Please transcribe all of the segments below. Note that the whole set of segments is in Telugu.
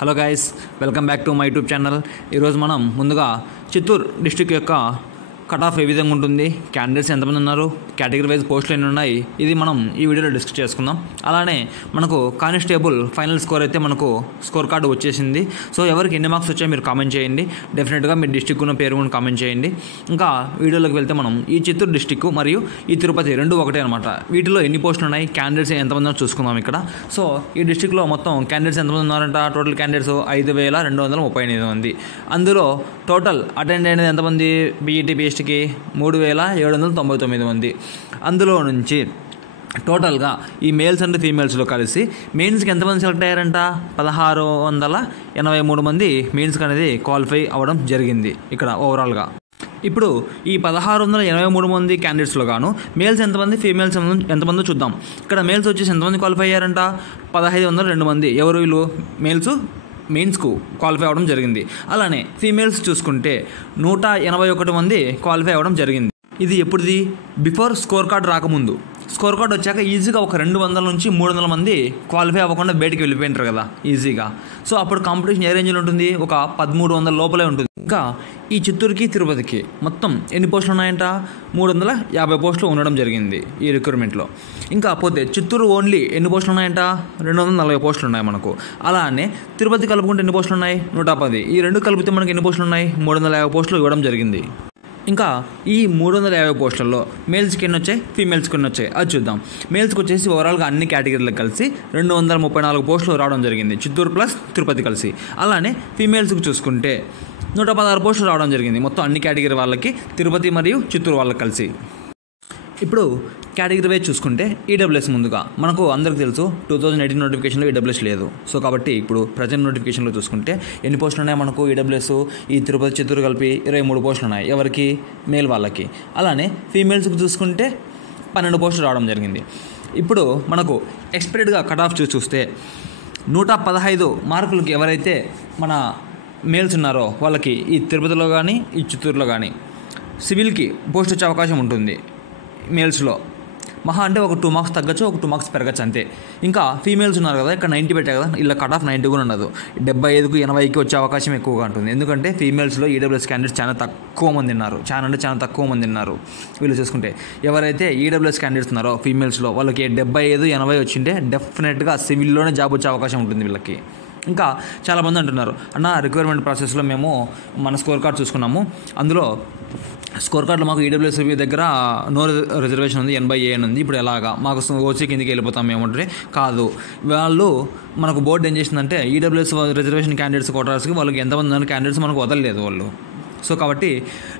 Hello guys, welcome back to my YouTube channel. ఈరోజు మనం ముందుగా చిత్తూరు డిస్టిక్ యొక్క కట్ ఆఫ్ ఏ విధంగా ఉంటుంది, క్యాండిడేట్స్ ఎంతమంది ఉన్నారు, కేటగిరీ వైజ్ పోస్టులు ఎన్ని ఉన్నాయి, ఇది మనం ఈ వీడియోలో డిస్కస్ చేసుకుందాం. అలానే మనకు కానిస్టేబుల్ ఫైనల్ స్కోర్ అయితే మనకు స్కోర్ కార్డు వచ్చేసింది. సో ఎవరికి ఎన్ని మార్క్స్ వచ్చాయో మీరు కామెంట్ చేయండి. డెఫినెట్గా మీ డిస్టిక్ ఉన్న పేరు కూడా కామెంట్ చేయండి. ఇంకా వీడియోలోకి వెళ్తే మనం ఈ చిత్తూరు డిస్టిక్ మరియు ఈ తిరుపతి రెండు ఒకటే అనమాట. వీటిలో ఎన్ని పోస్టులు ఉన్నాయి, క్యాండిడేట్స్ ఎంతమంది ఉన్నారో చూసుకుందాం ఇక్కడ. సో ఈ డిస్టిక్లో మొత్తం క్యాండిడేట్స్ ఎంతమంది ఉన్నారంట, టోటల్ క్యాండిడేట్స్ 5238 మంది. అందులో టోటల్ అటెండ్ అయినది ఎంతమంది, బీఈటీ పిహెచ్టీకి 3799 మంది. అందులో నుంచి టోటల్గా ఈ మేల్స్ అండ్ ఫీమేల్స్లో కలిసి మెయిన్స్కి ఎంతమంది సెలెక్ట్ అయ్యారంట, 1683 మంది మెయిన్స్కి అనేది క్వాలిఫై అవ్వడం జరిగింది ఇక్కడ ఓవరాల్గా. ఇప్పుడు ఈ 1683 మంది క్యాండిడేట్స్లో గాను మేల్స్ ఎంతమంది, ఫీమేల్స్ ఎంతమందో చూద్దాం. ఇక్కడ మేల్స్ వచ్చేసి ఎంతమంది క్వాలిఫై అయ్యారంట, 1502 మంది. ఎవరు వీళ్ళు? మెయిన్స్కు క్వాలిఫై అవ్వడం జరిగింది. అలానే ఫీమేల్స్ చూసుకుంటే 181 మంది క్వాలిఫై అవ్వడం జరిగింది. ఇది ఎప్పుడుది? బిఫోర్ స్కోర్ కార్డ్ రాకముందు. స్కోర్ కార్డ్ వచ్చాక ఈజీగా ఒక 200 నుంచి 300 మంది క్వాలిఫై అవ్వకుండా బయటికి వెళ్ళిపోయింటారు కదా ఈజీగా. సో అప్పుడు కాంపిటీషన్ ఏ రేంజ్లో ఉంటుంది, ఒక 1300 లోపలే ఉంటుంది. ఇంకా ఈ చిత్తూరుకి తిరుపతికి మొత్తం ఎన్ని పోస్టులు ఉన్నాయంట, 350 పోస్టులు ఉండడం జరిగింది ఈ రిక్రూట్మెంట్లో. ఇంకా పోతే చిత్తూరు ఓన్లీ ఎన్ని పోస్టులు ఉన్నాయంట, 240 పోస్టులు ఉన్నాయి మనకు. అలానే తిరుపతి కలుపుకుంటే ఎన్ని పోస్టులు ఉన్నాయి, 110. ఈ రెండు కలిపితే మనకి ఎన్ని పోస్టులు ఉన్నాయి, 350 పోస్టులు ఇవ్వడం జరిగింది. ఇంకా ఈ 350 పోస్టుల్లో మేల్స్కి ఎన్ని వచ్చాయి, ఫీమేల్స్కి ఎన్ని వచ్చాయి అది చూద్దాం. మేల్స్కి వచ్చేసి ఓవరాల్గా అన్ని కేటగిరీలకు కలిసి 234 పోస్టులు రావడం జరిగింది, చిత్తూరు ప్లస్ తిరుపతి కలిసి. అలానే ఫీమేల్స్కి చూసుకుంటే 116 పోస్టులు రావడం జరిగింది, మొత్తం అన్ని కేటగిరీ వాళ్ళకి, తిరుపతి మరియు చిత్తూరు వాళ్ళకి కలిసి. ఇప్పుడు కేటగిరీ వైజ్ చూసుకుంటే ఈడబ్ల్యూఎస్ ముందుగా మనకు అందరికీ తెలుసు 2018 నోటిఫికేషన్లో ఈడబ్ల్యూఎస్ లేదు. సో కాబట్టి ఇప్పుడు ప్రజెంట్ నోటిఫికేషన్లో చూసుకుంటే ఎన్ని పోస్టులు ఉన్నాయి మనకు ఈడబ్ల్యూఎస్, ఈ తిరుపతి చిత్తూరు కలిపి 23 పోస్టులు ఉన్నాయి ఎవరికి, మేల్ వాళ్ళకి. అలానే ఫీమేల్స్కి చూసుకుంటే 12 పోస్టులు రావడం జరిగింది. ఇప్పుడు మనకు ఎక్స్పెక్టెడ్గా కట్ ఆఫ్ చూస్తే 115 మార్కులకి ఎవరైతే మన మేల్స్ ఉన్నారో వాళ్ళకి ఈ తిరుపతిలో కానీ ఈ చిత్తూరులో కానీ సివిల్కి పోస్ట్ వచ్చే అవకాశం ఉంటుంది. మేల్స్లో మహా అంటే ఒక 2 మార్క్స్ తగ్గచ్చు, ఒక 2 మార్క్స్ పెరగచ్చు అంతే. ఇంకా ఫీమేల్స్ ఉన్నారు కదా, ఇక్కడ 90 పెట్టా కదా, ఇలా కట్ ఆఫ్ 90 కూడా ఉండదు, 75కు 80కి వచ్చే అవకాశం ఎక్కువగా ఉంటుంది. ఎందుకంటే ఫీమేల్స్లో ఈడబ్ల్యూఎస్ క్యాండిడేట్స్ చాలా తక్కువ మంది ఉన్నారు, చాలా తక్కువ మంది ఉన్నారు. వీళ్ళు చూసుకుంటే ఎవరైతే ఈడబ్ల్యూఎస్ క్యాండిడేట్స్ ఉన్నారో ఫీమేల్స్లో వాళ్ళకి 75, 80 వచ్చింటే డెఫినెట్గా సివిల్లోనే జాబ్ వచ్చే అవకాశం ఉంటుంది వీళ్ళకి. ఇంకా చాలామంది అంటున్నారు, అన్న రిక్వైర్మెంట్ ప్రాసెస్లో మేము మన స్కోర్ కార్డ్ చూసుకున్నాము, అందులో స్కోర్ కార్డులో మాకు ఈడబ్ల్యూఎస్ దగ్గర నో రిజర్వేషన్ ఉంది, 80A అని ఉంది, ఇప్పుడు ఎలాగా మాకు ఓసీ కిందకి వెళ్ళిపోతాం ఏమంటే కాదు. వాళ్ళు మనకు బోర్డు ఏం చేసిందంటే ఈడబ్ల్యూఎస్ రిజర్వేషన్ క్యాండిడేట్స్ కోటార్స్కి వాళ్ళకి ఎంతమంది క్యాండిడేట్స్ మనకు వదలలేదు వాళ్ళు. సో కాబట్టి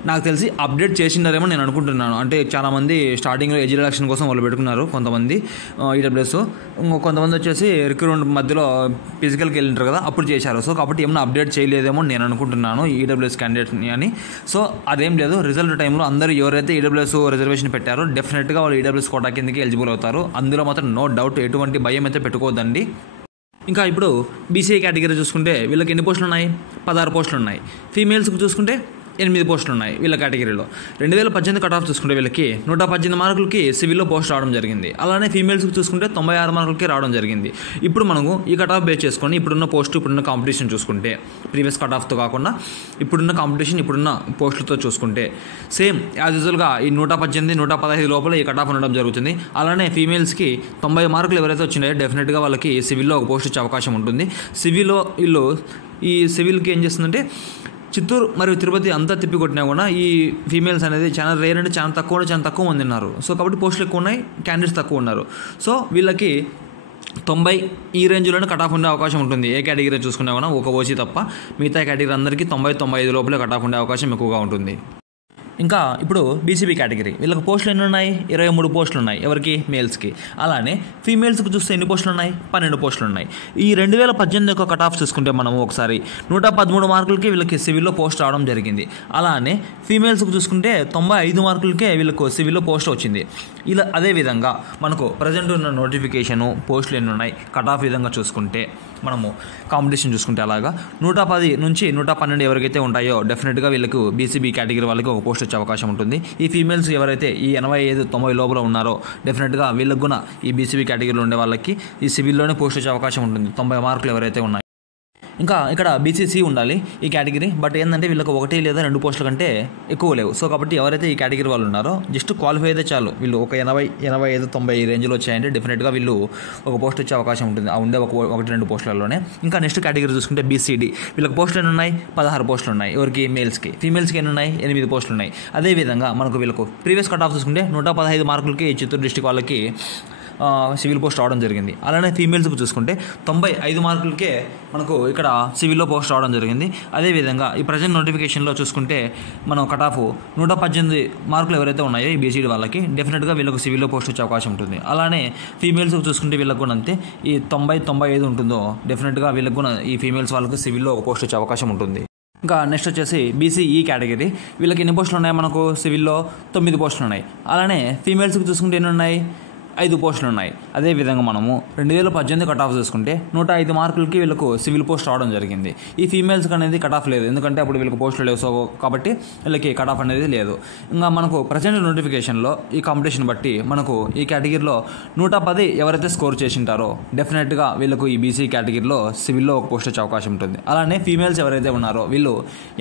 నాకు తెలిసి అప్డేట్ చేసినారేమో నేను అనుకుంటున్నాను. అంటే చాలామంది స్టార్టింగ్లో ఏజ్ రిలాక్షన్ కోసం వాళ్ళు పెట్టుకున్నారు కొంతమంది ఈడబ్ల్యూఎస్, కొంతమంది వచ్చేసి రిక్రూట్మెంట్ మధ్యలో ఫిజికల్కి వెళ్ళింటారు కదా అప్పుడు చేశారు. సో కాబట్టి ఏమైనా అప్డేట్ చేయలేదేమో నేను అనుకుంటున్నాను ఈడబ్ల్యూఎస్ క్యాండిడేట్ని అని. సో అదేం లేదు, రిజల్ట్ టైంలో అందరూ ఎవరైతే ఈడబ్ల్యూఎస్ రిజర్వేషన్ పెట్టారో డెఫినెట్గా వాళ్ళు ఈడబ్ల్యూఎస్ కోటా కిందకి ఎలిజిబుల్ అవుతారు. అందులో మాత్రం నో డౌట్, ఎటువంటి భయం అయితే పెట్టుకోవద్దండి. ఇంకా ఇప్పుడు బీసీఐ కేటగిరీ చూసుకుంటే వీళ్ళకి ఎన్ని పోస్టులు ఉన్నాయి, 16 పోస్టులు ఉన్నాయి. ఫీమేల్స్కి చూసుకుంటే 8 పోస్టులు ఉన్నాయి వీళ్ళ కేటగిరీలో. 2018 కట్ ఆఫ్ చూసుకుంటే వీళ్ళకి 118 మార్కులకి సివిల్లో పోస్ట్ రావడం జరిగింది. అలానే ఫీమేల్స్కి చూసుకుంటే 96 మార్కులకి రావడం జరిగింది. ఇప్పుడు మనము ఈ కట్ ఆఫ్ బేస్ చేసుకొని ఇప్పుడున్న పోస్ట్, ఇప్పుడున్న కాంపిటీషన్ చూసుకుంటే ప్రీవియస్ కట్ ఆఫ్తో కాకుండా ఇప్పుడున్న కాంపిటీషన్, ఇప్పుడున్న పోస్టులతో చూసుకుంటే సేమ్ యాజ్ యూజువల్గా ఈ 118, 115 లోపల ఈ కట్ ఆఫ్ ఉండడం జరుగుతుంది. అలానే ఫీమేల్స్కి 90 మార్కులు ఎవరైతే వచ్చినాయో డెఫినెట్గా వాళ్ళకి సివిల్లో ఒక పోస్ట్ వచ్చే అవకాశం ఉంటుంది. సివిల్లో వీళ్ళు ఈ సివిల్కి ఏం చేస్తుందంటే చిత్తూరు మరియు తిరుపతి అంతా తిప్పికొట్టినా కూడా ఈ ఫీమేల్స్ అనేది చాలా రేర్ అంటే చాలా తక్కువ మంది ఉన్నారు. సో కాబట్టి పోస్టులు ఎక్కువ ఉన్నాయి, క్యాండిడేట్స్ తక్కువ ఉన్నారు. సో వీళ్ళకి 90 ఈ రేంజ్లోనే కట్ ఆఫ్ ఉండే అవకాశం ఉంటుంది. ఏ కేటగిరీ చూసుకున్నా కూడా ఒక ఓసీ తప్ప మిగతా కేటగిరీ అందరికీ 90-95 లోపలే కట్ ఆఫ్ ఉండే అవకాశం ఎక్కువగా ఉంటుంది. ఇంకా ఇప్పుడు బీసీబీ కేటగిరీ వీళ్ళకి పోస్టులు ఎన్ని ఉన్నాయి, 23 పోస్టులు ఉన్నాయి ఎవరికి, మేల్స్కి. అలానే ఫీమేల్స్కి చూస్తే ఎన్ని పోస్టులు ఉన్నాయి, 12 పోస్టులు ఉన్నాయి. ఈ 2018 యొక్క కట్ ఆఫ్ చూసుకుంటే మనము ఒకసారి 113 మార్కులకి వీళ్ళకి సివిల్లో పోస్ట్ రావడం జరిగింది. అలానే ఫీమేల్స్కి చూసుకుంటే 95 మార్కులకే వీళ్ళకు సివిల్లో పోస్ట్ వచ్చింది. ఇలా అదేవిధంగా మనకు ప్రజెంట్ ఉన్న నోటిఫికేషను పోస్టులు ఎన్ని ఉన్నాయి, కట్ ఆఫ్ విధంగా చూసుకుంటే మనము కాంపిటీషన్ చూసుకుంటే అలాగా 110 నుంచి 112 ఎవరికైతే ఉంటాయో డెఫినెట్గా వీళ్ళకు బీసీబీ కేటగిరీ వాళ్ళకి ఒక పోస్ట్ వచ్చే అవకాశం ఉంటుంది. ఈ ఫీమేల్స్ ఎవరైతే ఈ 85-90 లోపల ఉన్నారో డెఫినెట్గా వీళ్ళకు కూడా ఈ బీసీబీ కేటగిరీలో ఉండే వాళ్ళకి ఈ సివిల్లోనే పోస్ట్ వచ్చే అవకాశం ఉంటుంది, 90 మార్కులు ఎవరైతే ఉన్నాయో. ఇంకా ఇక్కడ బీసీసీ ఉండాలి ఈ కేటగిరీ, బట్ ఏంటంటే వీళ్ళకి 1 లేదా 2 పోస్టుల కంటే ఎక్కువ లేవు. సో కాబట్టి ఎవరైతే ఈ కేటగిరీ వాళ్ళు ఉన్నారో జస్ట్ క్వాలిఫై అయితే చాలు. వీళ్ళు ఒక 80, 85, 90 రేంజ్లో వచ్చాయంటే డెఫినెట్గా వీళ్ళు ఒక పోస్ట్ వచ్చే అవకాశం ఉంటుంది, ఉండే 1-2 పోస్టులలోనే. ఇంకా నెక్స్ట్ కేటగిరీ చూసుకుంటే బీసీడీ, వీళ్ళకి పోస్టులు ఎన్ని ఉన్నాయి? 16 పోస్టులు ఉన్నాయి. ఎవరికి? మేల్స్కి. ఫీమేల్స్కి ఎన్ని ఉన్నాయి? 8 పోస్టులు ఉన్నాయి. అదేవిధంగా మనకు వీళ్ళకు ప్రీవియస్ కట్ ఆఫ్ చూసుకుంటే 115 మార్కులకి చిత్తూరు డిస్టిక్ వాళ్ళకి సివిల్ పోస్ట్ రావడం జరిగింది. అలానే ఫీమేల్స్కి చూసుకుంటే 95 మార్కులకే మనకు ఇక్కడ సివిల్లో పోస్ట్ రావడం జరిగింది. అదేవిధంగా ఈ ప్రజెంట్ నోటిఫికేషన్లో చూసుకుంటే మనం కట్ ఆఫ్ 118 మార్కులు ఎవరైతే ఉన్నాయో ఈ బీసీడీ వాళ్ళకి డెఫినెట్గా వీళ్ళకు సివిల్లో పోస్ట్ వచ్చే అవకాశం ఉంటుంది. అలానే ఫీమేల్స్కి చూసుకుంటే వీళ్ళకు కూడా అంతే, ఈ 90-95 ఉంటుందో డెఫినెట్గా వీళ్ళకు కూడా ఈ ఫీమేల్స్ వాళ్ళకు సివిల్లో ఒక పోస్ట్ వచ్చే అవకాశం ఉంటుంది. ఇంకా నెక్స్ట్ వచ్చేసి బీసీఈ కేటగిరీ, వీళ్ళకి ఎన్ని పోస్టులు ఉన్నాయి? మనకు సివిల్లో 9 పోస్టులు ఉన్నాయి. అలానే ఫీమేల్స్కి చూసుకుంటే ఎన్ని ఉన్నాయి? 5 పోస్టులు ఉన్నాయి. అదేవిధంగా మనము 2018 కట్ ఆఫ్ చూసుకుంటే 105 మార్కులకి వీళ్ళకు సివిల్ పోస్ట్ రావడం జరిగింది. ఈ ఫీమేల్స్కి అనేది కట్ ఆఫ్ లేదు, ఎందుకంటే అప్పుడు వీళ్ళకి పోస్టులు లేవు. సో కాబట్టి వీళ్ళకి కట్ ఆఫ్ అనేది లేదు. ఇంకా మనకు ప్రజెంట్ నోటిఫికేషన్లో ఈ కాంపిటీషన్ బట్టి మనకు ఈ కేటగిరీలో 110 ఎవరైతే స్కోర్ చేసింటారో డెఫినెట్గా వీళ్ళకు ఈ బీసీ కేటగిరీలో సివిల్లో ఒక పోస్ట్ వచ్చే అవకాశం ఉంటుంది. అలానే ఫీమేల్స్ ఎవరైతే ఉన్నారో వీళ్ళు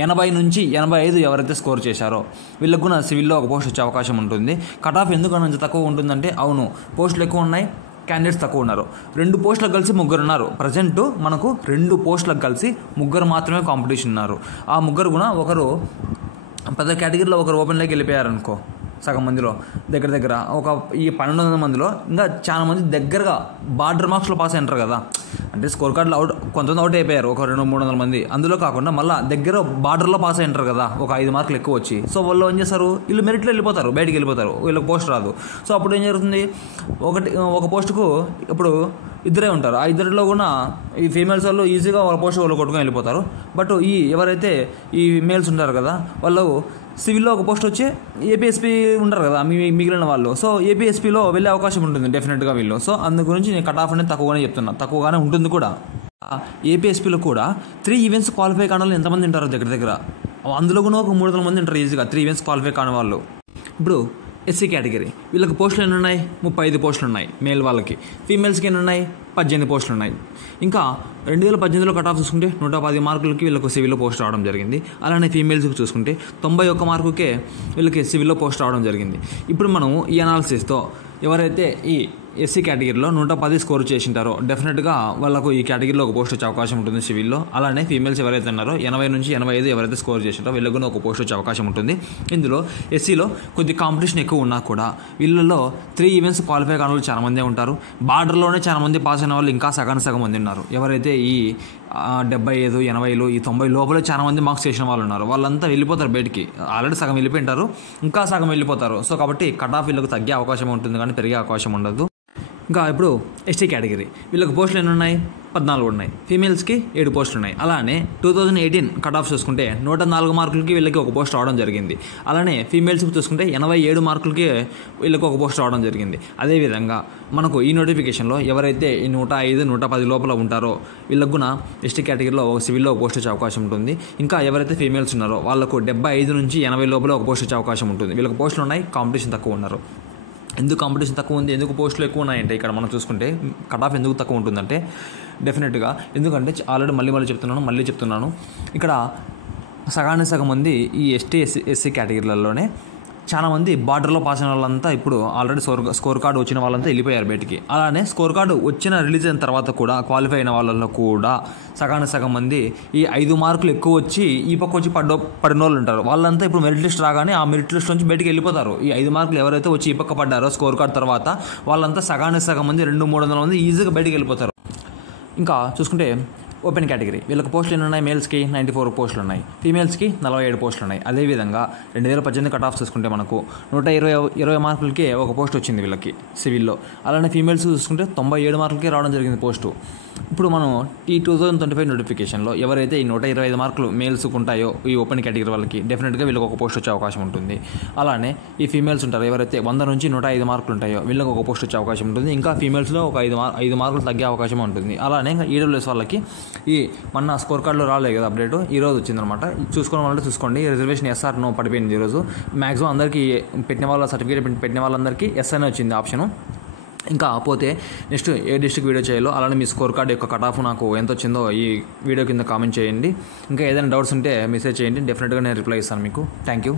80 నుంచి 85 ఎవరైతే స్కోర్ చేశారో వీళ్ళకు కూడా సివిల్లో ఒక పోస్ట్ వచ్చే అవకాశం ఉంటుంది. కట్ ఆఫ్ ఎందుకు అంత తక్కువ ఉంటుందంటే, అవును పోస్టులు ఎక్కువ ఉన్నాయి, క్యాండిడేట్స్ తక్కువ ఉన్నారు. 2 పోస్టులకు కలిసి 3 ఉన్నారు. ప్రజెంట్ మనకు 2 పోస్టులకు కలిసి 3 మాత్రమే కాంపిటీషన్ ఉన్నారు. ఆ 3 కూడా ఒకరు పెద్ద కేటగిరీలో ఒకరు ఓపెన్లోకి వెళ్ళిపోయారనుకో, సగం మందిలో దగ్గర ఒక ఈ 1200 మందిలో ఇంకా చాలా మంది దగ్గరగా బార్డర్ మార్క్స్లో పాస్ అయ్యారు కదా, అంటే స్కోర్ కార్డులో కొంతమంది అవుట్ అయిపోయారు, ఒక 200-300 మంది. అందులో కాకుండా మళ్ళీ దగ్గర బార్డర్లో పాస్ అయ్యారు కదా, ఒక 5 మార్కులు ఎక్కువ వచ్చి. సో వాళ్ళు ఏం చేస్తారు? వీళ్ళు మెరిట్లో వెళ్ళిపోతారు, బయటికి వెళ్ళిపోతారు, వీళ్ళకి పోస్ట్ రాదు. సో అప్పుడు ఏం జరుగుతుంది? ఒక పోస్టుకు ఇప్పుడు 2 ఉంటారు. ఆ 2లో కూడా ఈ ఫీమేల్స్ వాళ్ళు ఈజీగా వాళ్ళ పోస్ట్ వాళ్ళు కొట్టుకొని వెళ్ళిపోతారు. బట్ ఎవరైతే ఈ మేల్స్ ఉంటారు కదా వాళ్ళు సివిల్లో ఒక పోస్ట్ వచ్చి ఏపీఎస్పీ ఉంటారు కదా మిగిలిన వాళ్ళు, సో ఏపీఎస్పీలో వెళ్ళే అవకాశం ఉంటుంది డెఫినెట్గా వీళ్ళు. సో అందు గురించి నేను కట్ ఆఫ్ అనేది తక్కువగానే చెప్తున్నా, తక్కువగానే ఉంటుంది కూడా. ఏపీఎస్పీలో కూడా 3 ఈవెంట్స్ క్వాలిఫై కాని వాళ్ళు ఎంతమంది ఉంటారు? దగ్గర అందులో కూడా ఒక 300 మంది ఉంటారు ఈజీగా 3 ఈవెంట్స్ క్వాలిఫై కాని వాళ్ళు. ఇప్పుడు ఎస్సీ కేటగిరీ, వీళ్ళకి పోస్టులు ఎన్ని ఉన్నాయి? 35 పోస్టులు ఉన్నాయి మేల్ వాళ్ళకి. ఫీమేల్స్కి ఎన్ని ఉన్నాయి? 18 పోస్టులు ఉన్నాయి. ఇంకా 2018లో కట్ ఆఫ్ చూసుకుంటే 110 మార్కులకి వీళ్ళకు సివిల్లో పోస్ట్ రావడం జరిగింది. అలానే ఫీమేల్స్కి చూసుకుంటే 91 మార్కులకే వీళ్ళకి సివిల్లో పోస్ట్ రావడం జరిగింది. ఇప్పుడు మనం ఈ అనాలిసిస్తో ఎవరైతే ఈ ఎస్సీ కేటగిరీలో 110 స్కోర్ చేసింటారో డెఫినెట్గా వాళ్ళకు ఈ కేటగిరీలో ఒక పోస్ట్ వచ్చే అవకాశం ఉంటుంది సివిల్లో. అలానే ఫీమేల్స్ ఎవరైతే ఉన్నారో 80 నుంచి 85 ఎవరైతే స్కోర్ చేసింటారో వీళ్ళకు కూడా ఒక పోస్ట్ వచ్చే అవకాశం ఉంటుంది. ఇందులో ఎస్సీలో కొద్ది కాంపిటీషన్ ఎక్కువ ఉన్నా కూడా వీళ్ళలో 3 ఈవెంట్స్ క్వాలిఫై కాని వాళ్ళు చాలా మందే ఉంటారు. బార్డర్లోనే చాలా మంది పాస్ అయిన వాళ్ళు ఇంకా సగం మంది ఉన్నారు. ఎవరైతే ఈ 75, 80, ఈ 90 లోపలే చాలా మంది మార్క్స్ చేసిన వాళ్ళు ఉన్నారు. వాళ్ళంతా వెళ్ళిపోతారు బయటికి, ఆల్రెడీ సగం వెళ్ళిపోయింటారు, ఇంకా సగం వెళ్ళిపోతారు. సో కాబట్టి కట్ ఆఫ్ వీళ్ళకి తగ్గే అవకాశం ఉంటుంది కానీ పెరిగే అవకాశం ఉండదు. ఇంకా ఇప్పుడు ఎస్టీ కేటగిరీ, వీళ్ళకి పోస్టులు ఎన్ని ఉన్నాయి? 14 ఉన్నాయి. ఫీమేల్స్కి 7 పోస్టులు ఉన్నాయి. అలానే 2018 కట్ ఆఫ్ చూసుకుంటే 104 మార్కులకి వీళ్ళకి ఒక పోస్ట్ రావడం జరిగింది. అలానే ఫీమేల్స్కి చూసుకుంటే 87 మార్కులకి వీళ్ళకి ఒక పోస్ట్ రావడం జరిగింది. అదేవిధంగా మనకు ఈ నోటిఫికేషన్లో ఎవరైతే ఈ 105, 110 లోపల ఉంటారో వీళ్ళకు కూడా ఎస్టీ కేటగిరీలో ఒక సివిల్లో ఒక పోస్ట్ వచ్చే అవకాశం ఉంటుంది. ఇంకా ఎవరైతే ఫీమేల్స్ ఉన్నారో వాళ్ళకు 75 నుంచి 80 లోపల ఒక పోస్ట్ వచ్చే అవకాశం ఉంటుంది. వీళ్ళకి పోస్టులు ఉన్నాయి, కాంపిటీషన్ తక్కువ ఉన్నారు. ఎందుకు కాంపిటీషన్ తక్కువ ఉంది, ఎందుకు పోస్టులు ఎక్కువ ఉన్నాయంటే ఇక్కడ మనం చూసుకుంటే కట్ ఆఫ్ ఎందుకు తక్కువ ఉంటుందంటే డెఫినెట్గా ఎందుకంటే ఆల్రెడీ మళ్ళీ చెప్తున్నాను ఇక్కడ సగం మంది ఈ ఎస్సీ కేటగిరీలలోనే చాలా మంది బార్డర్లో పాస్ అయిన వాళ్ళంతా ఇప్పుడు ఆల్రెడీ స్కోర్ కార్డు వచ్చిన వాళ్ళంతా వెళ్ళిపోయారు బయటికి. అలానే స్కోర్ కార్డు రిలీజ్ అయిన తర్వాత కూడా క్వాలిఫై అయిన వాళ్ళలో కూడా సగం మంది ఈ 5 మార్కులు ఎక్కువ వచ్చి ఈ పక్క వచ్చి పడిన వాళ్ళు ఉంటారు. వాళ్ళంతా ఇప్పుడు మెరిట్ లిస్ట్ రాగానే ఆ మెరిట్ లిస్ట్ నుంచి బయటికి వెళ్ళిపోతారు. ఈ 5 మార్కులు ఎవరైతే వచ్చి ఈ పక్క పడ్డారో స్కోర్ కార్డు తర్వాత వాళ్ళంతా సగం మంది 200-300 మంది ఈజీగా బయటికి వెళ్ళిపోతారు. ఇంకా చూసుకుంటే ఓపెన్ కేటగిరీ, వీళ్ళకి పోస్టులు ఎన్ని ఉన్నాయి? మేల్స్కి 94 పోస్టులు ఉన్నాయి. ఫీమేల్స్కి 47 పోస్టులు ఉన్నాయి. అదేవిధంగా 2018 కట్ ఆఫ్ చూసుకుంటే మనకు 120 మార్కులకి ఒక పోస్ట్ వచ్చింది వీళ్ళకి సివిల్లో. అలానే ఫీమేల్స్ చూసుకుంటే 97 మార్కులకి రావడం జరిగింది పోస్టు. ఇప్పుడు మనం ఈ 2025 నోటిఫికేషన్లో ఎవరైతే ఈ 125 మార్కులు మేల్స్కి ఉంటాయో ఈ ఓపెన్ కేటగిరీ వాళ్ళకి డెఫినెట్గా వీళ్ళకి ఒక పోస్ట్ వచ్చే అవకాశం ఉంటుంది. అలానే ఈ ఫీమేల్స్ ఉంటారు ఎవరైతే 100 నుంచి 105 మార్కులు ఉంటాయో వీళ్ళకి ఒక పోస్ట్ వచ్చే అవకాశం ఉంటుంది. ఇంకా ఫీమేల్స్లో ఒక 5 మార్కులు తగ్గే అవకాశం ఉంటుంది. అలానే ఈడబ్ల్యూఎస్ వాళ్ళకి ఈ మొన్న స్కోర్ కార్డులో రాలేదు కదా అప్డేట్, ఈరోజు వచ్చిందనమాట. చూసుకోవాలంటే చూసుకోండి. రిజర్వేషన్ ఎస్ఆర్ నో పడిపోయింది ఈరోజు. మ్యాక్సిమం అందరికీ పెట్టిన వాళ్ళ సర్టిఫికేట్ పెట్టిన వాళ్ళందరికీ ఎస్ అనే వచ్చింది ఆప్షను. ఇంకా పోతే నెక్స్ట్ ఏ డిస్ట్రిక్ట్ వీడియో చేయాలో, అలానే మీ స్కోర్ కార్డ్ యొక్క కట్ ఆఫ్ నాకు ఎంత వచ్చిందో ఈ వీడియో కింద కామెంట్ చేయండి. ఇంకా ఏదైనా డౌట్స్ ఉంటే మెసేజ్ చేయండి, డెఫినెట్గా నేను రిప్లై ఇస్తాను మీకు. Thank you.